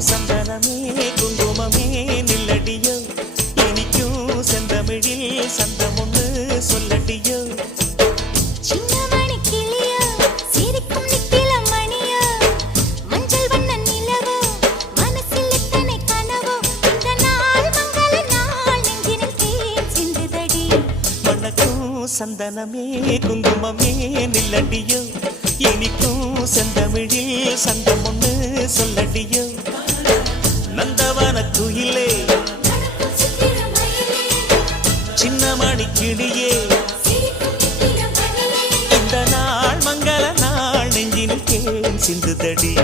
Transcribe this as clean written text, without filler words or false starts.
சந்தனமே குங்குமமே நில்லடியோ இனிக்கும் செந்தமிழில் சந்தம் ஒன்று சொல்லடியோ சந்தனமே குங்குமமே நில்லடியோ இனிக்கும் செந்தமிழில் சந்தம் ஒன்று சொல்லடியோ நந்தவன குயிலே சின்னமணி கிளியே இந்த நாள் மங்கள நாள் நெஞ்சினில் தேன் சிந்துதடி